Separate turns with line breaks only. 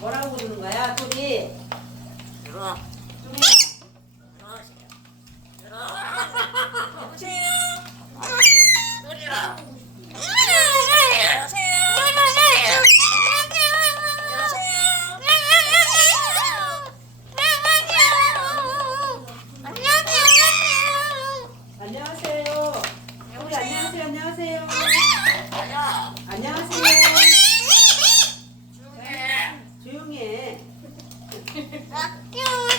뭐라고 부르는 거야, 뚜비? 들어. 안녕하세요. 우리 안녕하세요. 안녕하세요. 안녕.